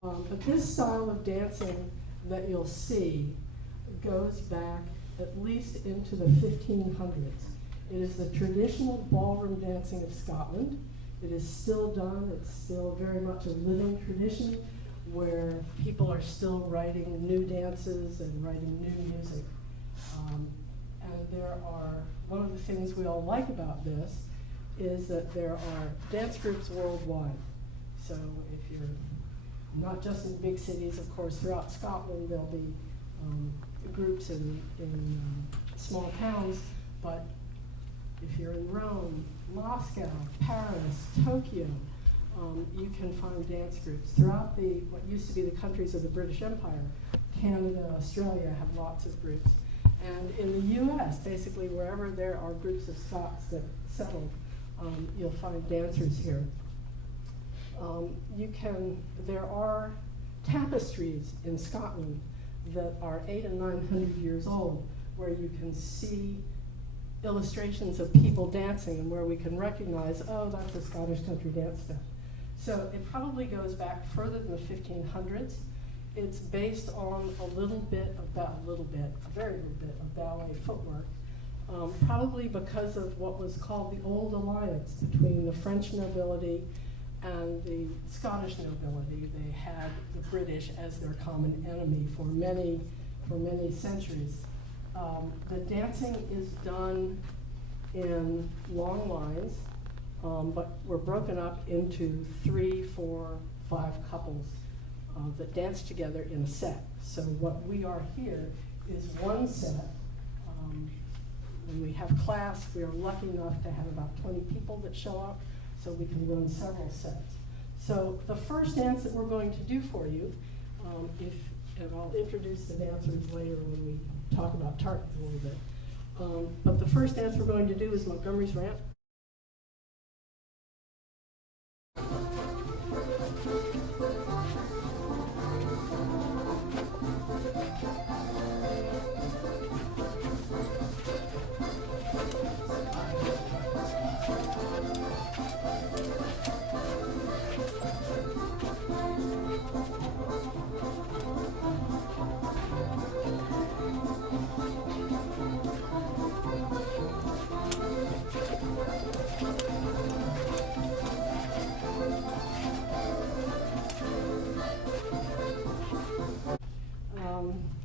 But this style of dancing that you'll see goes back at least into the 1500s. It is the traditional ballroom dancing of Scotland. It is still done. It's still very much a living tradition where people are still writing new dances and writing new music. And one of the things we all like about this is that there are dance groups worldwide. So if you're not just in big cities, of course, throughout Scotland there'll be groups in small towns, but if you're in Rome, Moscow, Paris, Tokyo, you can find dance groups. Throughout what used to be the countries of the British Empire, Canada, Australia have lots of groups. And in the US, basically wherever there are groups of Scots that settled, you'll find dancers here. There are tapestries in Scotland that are 800 and 900 years old, where you can see illustrations of people dancing and where we can recognize, oh, that's a Scottish country dance step. So it probably goes back further than the 1500s. It's based on a very little bit of ballet footwork, probably because of what was called the Old Alliance between the French nobility and the Scottish nobility. They had the British as their common enemy for many centuries. The dancing is done in long lines, but we're broken up into 3, 4, 5 couples that dance together in a set. So what we are here is one set. When we have class, we are lucky enough to have about 20 people that show up, so we can run several sets. So the first dance that we're going to do for you, and I'll introduce the dancers later when we talk about targets a little bit. But the first dance we're going to do is Montgomery's RANT.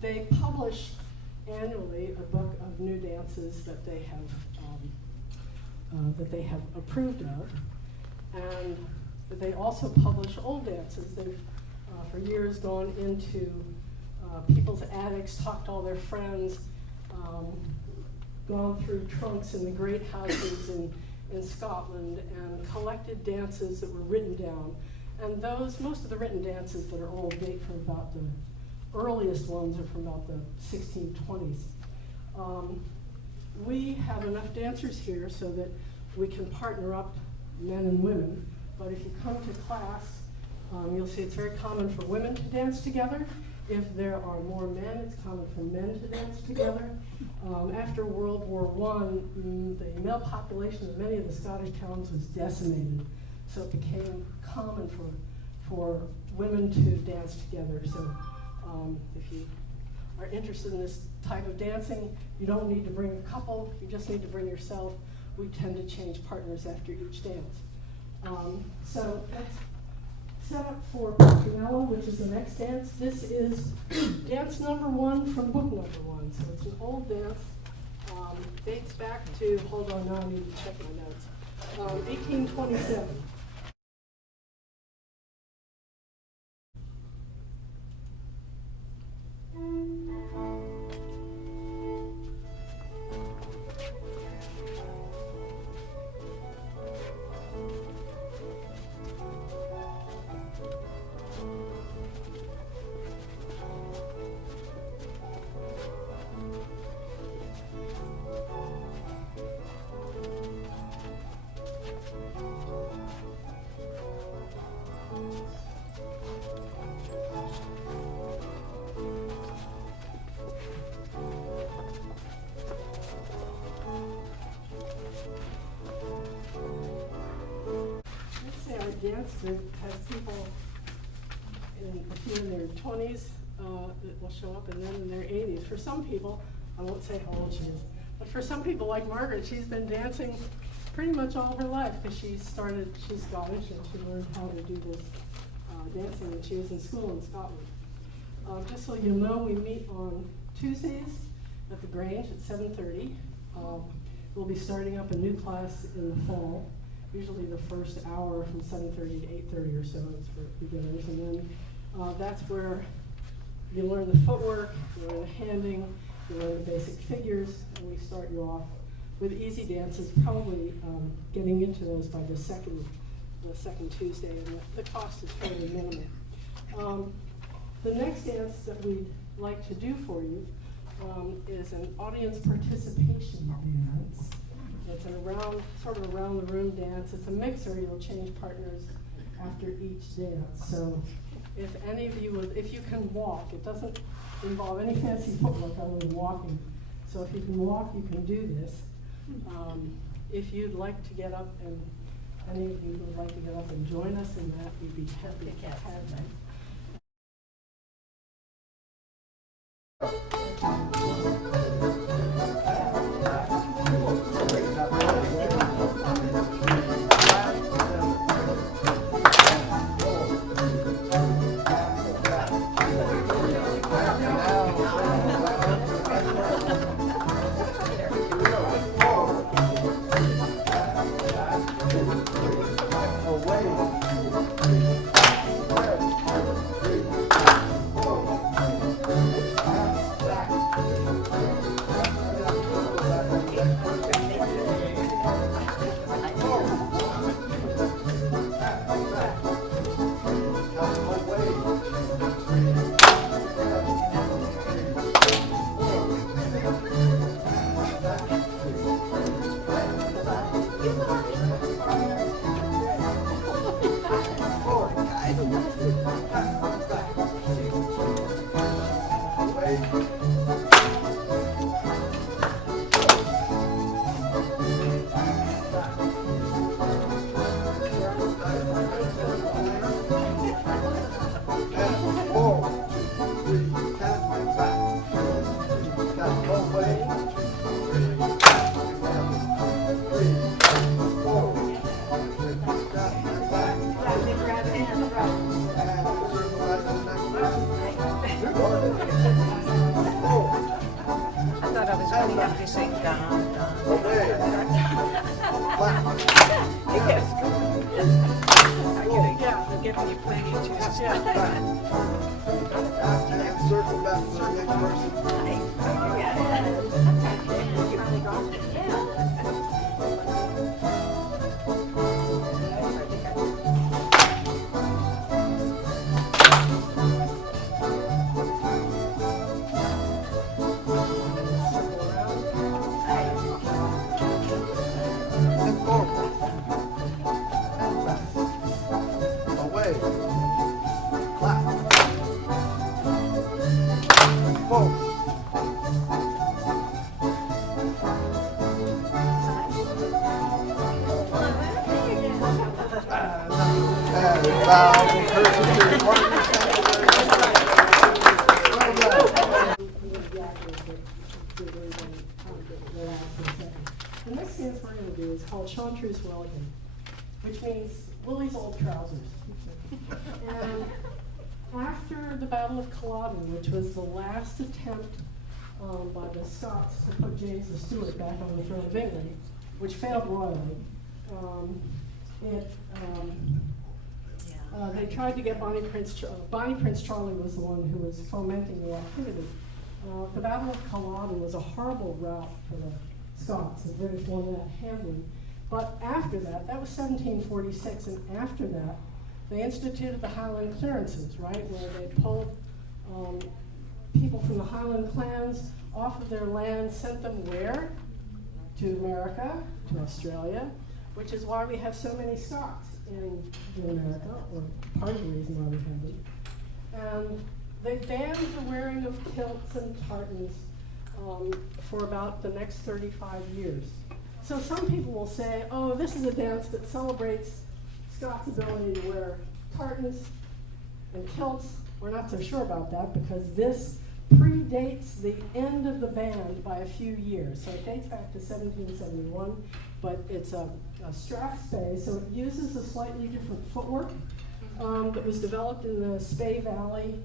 They publish annually a book of new dances that they have approved of, and they also publish old dances. They've for years gone into people's attics, talked to all their friends, gone through trunks in the great houses in Scotland, and collected dances that were written down. And most of the written dances that are old date from about the earliest ones are from about the 1620s. We have enough dancers here so that we can partner up men and women, but if you come to class, you'll see it's very common for women to dance together. If there are more men, it's common for men to dance together. After World War I, the male population of many of the Scottish towns was decimated, so it became common for women to dance together. So if you are interested in this type of dancing, you don't need to bring a couple, you just need to bring yourself. We tend to change partners after each dance. So let's set up for Petronella, which is the next dance. This is dance number 1 from book number 1. So it's an old dance. Dates back to, hold on, now I need to check my notes, 1827. Dance group has people a few in their 20s that will show up, and then in their 80s. For some people, I won't say how old she is, but for some people like Margaret, she's been dancing pretty much all her life because she's Scottish and she learned how to do this dancing when she was in school in Scotland. Just so you know, we meet on Tuesdays at the Grange at 7:30. We'll be starting up a new class in the fall. Usually the first hour from 7:30 to 8:30 or so is for beginners, and then that's where you learn the footwork, you learn the handing, you learn the basic figures, and we start you off with easy dances, probably getting into those by the second Tuesday, and the cost is fairly minimal. The next dance that we'd like to do for you is an audience participation dance. It's an sort of around the room dance. It's a mixer. You'll change partners after each dance. So if any of you if you can walk, it doesn't involve any fancy footwork other than walking. So if you can walk, you can do this. If you'd like to get up, and any of you who would like to get up and join us in that, we'd be happy to have that. The next dance we're going to do is called Chantreu's Welligan, which means Willie's old trousers. And after the Battle of Culloden, which was the last attempt by the Scots to put James the Stewart back on the throne of England, which failed royally, they tried to get Bonnie Prince Charlie was the one who was fomenting the activity. The Battle of Culloden was a horrible rout for the Scots. The British won that handily. But after that, that was 1746, and after that, they instituted the Highland clearances, right, where they pulled people from the Highland clans off of their land, sent them where? To America, to Australia, which is why we have so many Scots in America, or part of the reason why we have them. And they banned the wearing of kilts and tartans for about the next 35 years. So some people will say, oh, this is a dance that celebrates Scots' ability to wear tartans, And kilts, we're not so sure about that because this predates the end of the band by a few years. So it dates back to 1771, but it's a strathspey, so it uses a slightly different footwork that was developed in the Spey Valley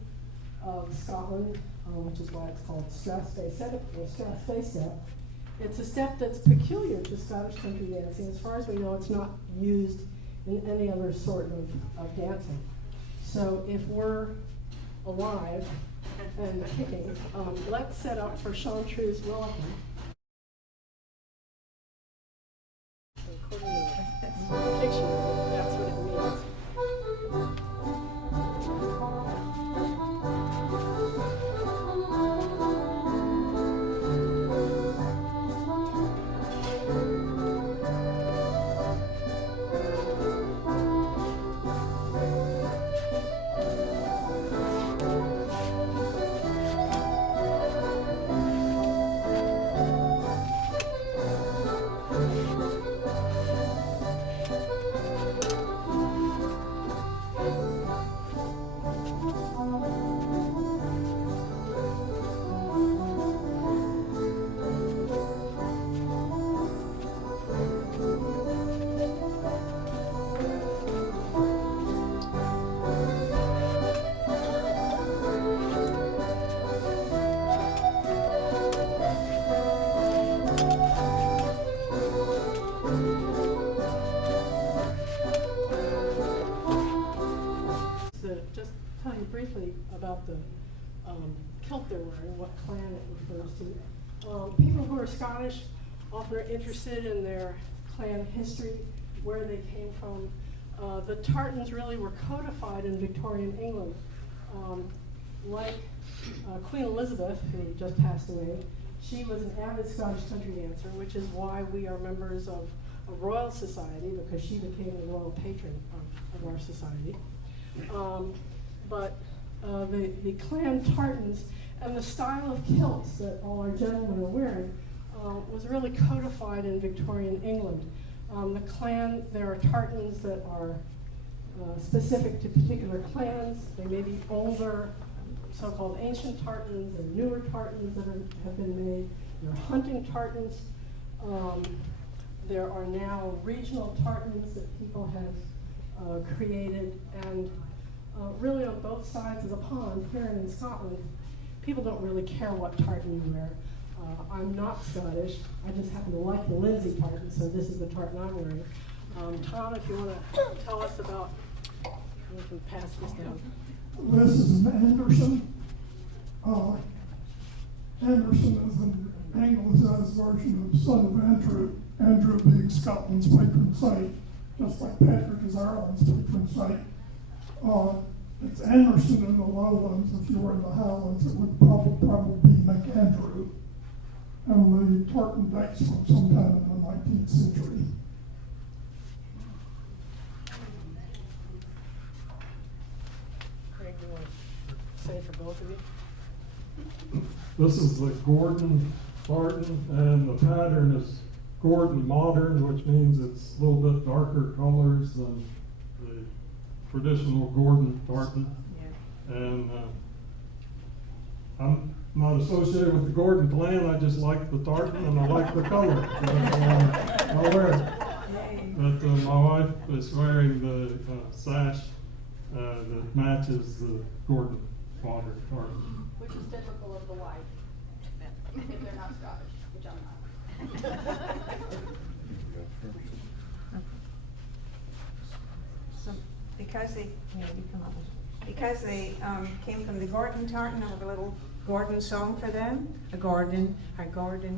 of Scotland, which is why it's called strathspey step or strathspey step. It's a step that's peculiar to Scottish country dancing. As far as we know, it's not used in any other sort of dancing. So if we're alive and kicking, let's set up for Chantreuse Welcome. According to the picture, that's what it means. Briefly about the kilt they're wearing, what clan it refers to. People who are Scottish often are interested in their clan history, where they came from. The tartans really were codified in Victorian England. Like Queen Elizabeth, who just passed away, she was an avid Scottish country dancer, which is why we are members of a royal society, because she became the royal patron of our society. But the clan tartans and the style of kilts that all our gentlemen are wearing was really codified in Victorian England. The clan, there are tartans that are specific to particular clans. They may be older, so-called ancient tartans, and newer tartans that have been made. There are hunting tartans. There are now regional tartans that people have created, and really on both sides of the pond, here and in Scotland, people don't really care what tartan you wear. I'm not Scottish. I just happen to like the Lindsay tartan, so this is the tartan I'm wearing. Tom, if you want to tell us about, we can pass this down. This is an Anderson. Anderson is an anglicized version of son of Andrew. Andrew being Scotland's patron saint, just like Patrick is Ireland's patron saint. It's Anderson in the lowlands. If you were in the highlands, it would probably be McAndrew. And the tartan dates from sometime in the 19th century. Craig, do you want to say it for both of you? This is the Gordon tartan, and the pattern is Gordon modern, which means it's a little bit darker colors than the traditional Gordon tartan. Yeah. And I'm not associated with the Gordon clan. I just like the tartan and I like the color. I'll wear it. But my wife is wearing the sash that matches the Gordon modern tartan. Which is typical of the wife, if they're not Scottish, which I'm not. So because they came from the Gordon tartan, I have a little Gordon song for them. A Gordon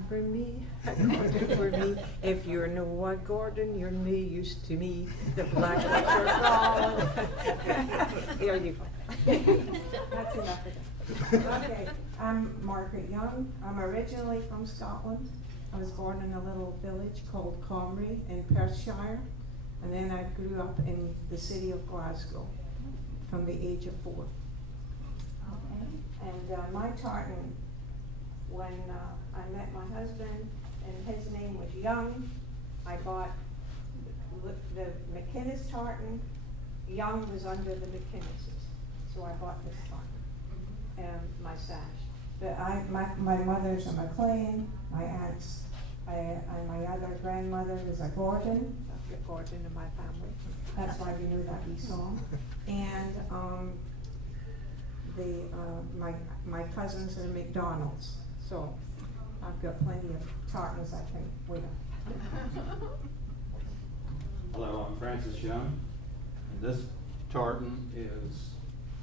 for me, a Gordon for me. If you know what Gordon, you're no use to me. The black picture gone. There you go. That's enough of that. Okay, I'm Margaret Young. I'm originally from Scotland. I was born in a little village called Comrie in Perthshire, and then I grew up in the city of Glasgow from the age of 4. And my tartan, when I met my husband, and his name was Young, I bought the McInnes tartan. Young was under the McInneses. so I bought this one and my sash. But my mother's a McLean, my aunt's, my other grandmother is a Gordon. I've got Gordon in my family. That's why we knew that wee song. And my cousins are McDonald's, so I've got plenty of tartans I can wear. Hello, I'm Francis Young, and this tartan is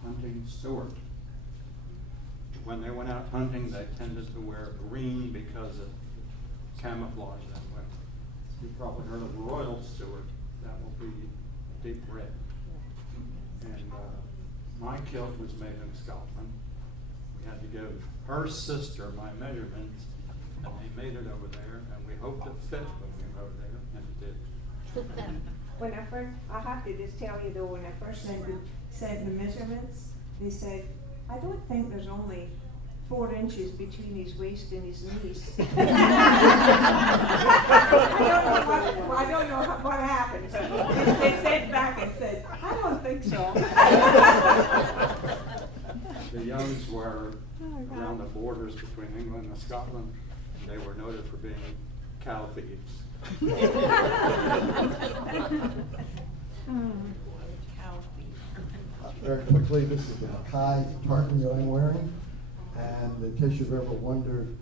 hunting Stewart. When they went out hunting, they tended to wear green because it camouflaged that way. You've probably heard of Royal Stewart, that will be deep red. And my kilt was made in Scotland. We had to give her sister my measurements, and they made it over there, and we hoped it fit when we were over there, and it did. When I first, I have to just tell you though, when I first said the measurements, they said, I don't think there's only 4 inches between his waist and his knees. I don't know what happened. They said back and said, I don't think so. The Youngs were around the borders between England and Scotland, and they were noted for being cow thieves. Very quickly, this is the Mackay tartan that I'm wearing, and in case you've ever wondered,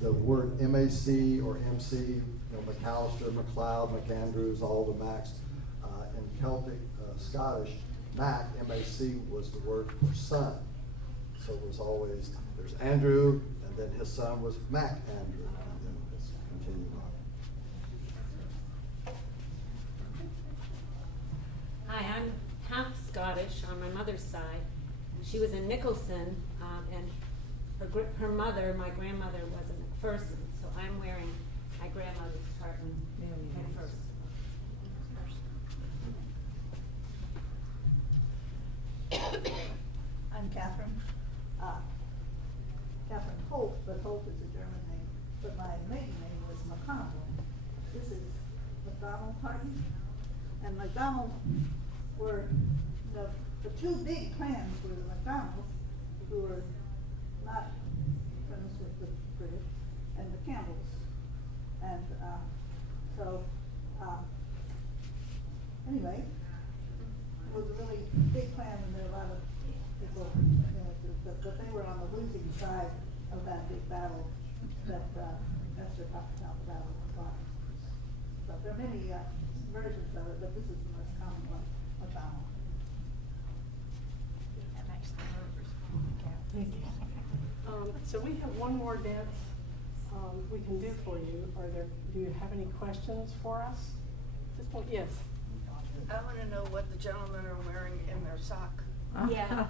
the word MAC or MC, you know, McAllister, MacLeod, McAndrews, all the Macs, in Celtic, Scottish, Mac, MAC was the word for son. So it was always, there's Andrew, and then his son was Mac Andrew, and then it's continued on. Hi, I'm half Scottish on my mother's side. She was in Nicholson, and her mother, my grandmother, was a McPherson, so I'm wearing my grandmother's tartan McPherson. I'm Catherine. Catherine Holt, but Holt is a German name. But my maiden name was McConnell. This is McDonald tartan. And McDonald were the 2 big clans were the McDonalds, who were not friends with the British, and the Campbells. And anyway, it was a really big clan, and there were a lot of people, but they were on the losing side of that big battle that Esther talked about, the Battle of the Fox. So there are many versions of it, but this is the most common one, McDonald. So we have one more dance we can do for you. Do you have any questions for us at this point? Yes. I want to know what the gentlemen are wearing in their sock. Yeah.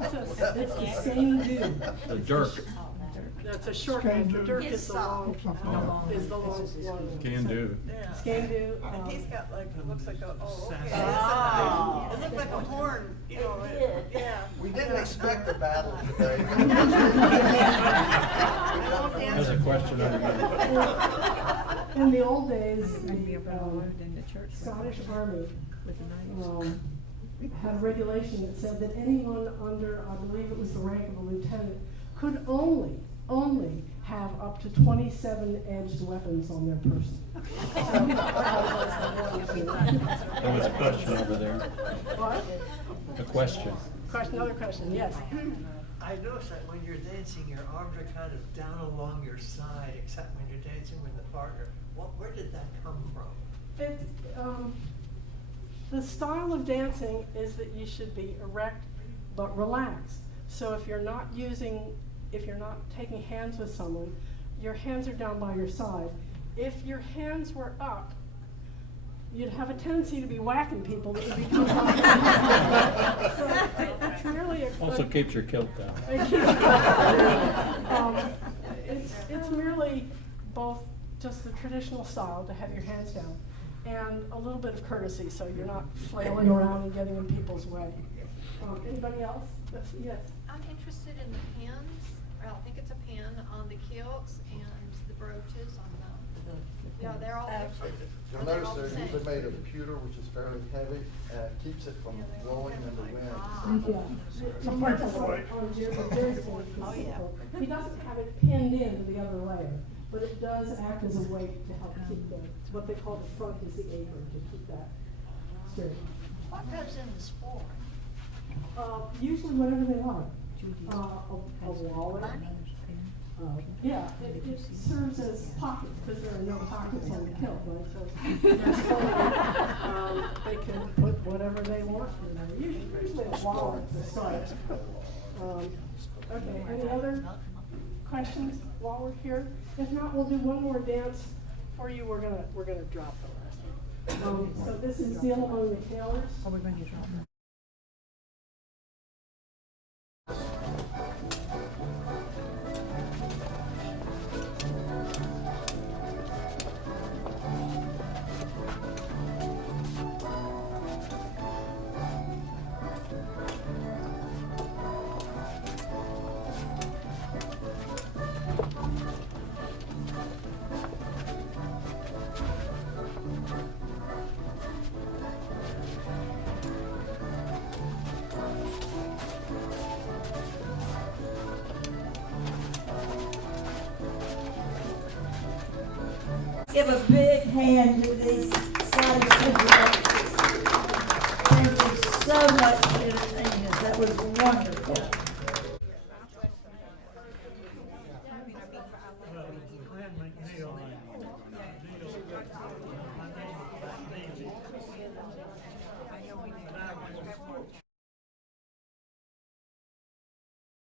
It's the same dude. The dirk. That's a short name. The dirk is the long one. Can do. Yeah. Scan-do. And he's got like, it looks like a, okay. Oh. It looked like a horn, you know. Yeah. We didn't expect a battle today. There's a question over there. In the old days, I'd be the about in the church. Scottish Army With knives. had a regulation that said that anyone under, I believe it was the rank of a lieutenant, could only have up to 27 edged weapons on their person. There was a question over there. What? A question. Another question, yes. I noticed that when you're dancing, your arms are kind of down along your side, except when you're dancing with a partner. Where did that come from? The style of dancing is that you should be erect but relaxed. So if you're not taking hands with someone, your hands are down by your side. If your hands were up, you'd have a tendency to be whacking people that would be coming up. So it's merely a Also keeps your kilt down. It's merely both just the traditional style to have your hands down and a little bit of courtesy, so you're not flailing around and getting in people's way. Anybody else? Yes. I'm interested in the pins, or I think it's a pin on the kilts and the brooches on the Yeah, they're all different. You'll notice they're usually made of pewter, which is fairly heavy, and it keeps it from blowing in the wind. Yeah. Some people like- On Jerry's board, Oh, yeah. he doesn't have it pinned into the other layer, but it does act as a weight to help keep the, what they call the front is the apron, to keep that straight. What goes in the sport? Usually whatever they like. A wallet. Yeah, it serves as pockets, because there are no pockets on the kilt, right? So they can put whatever they want in there. Usually a wallet to start. Okay, any other questions while we're here? If not, we'll do one more dance for you. We're gonna drop the rest. So this is DEIL Among the Tailors. Oh, we're going to drop them. Give a big hand to these Scottish supervisors. Thank you so much for entertaining us. That was wonderful.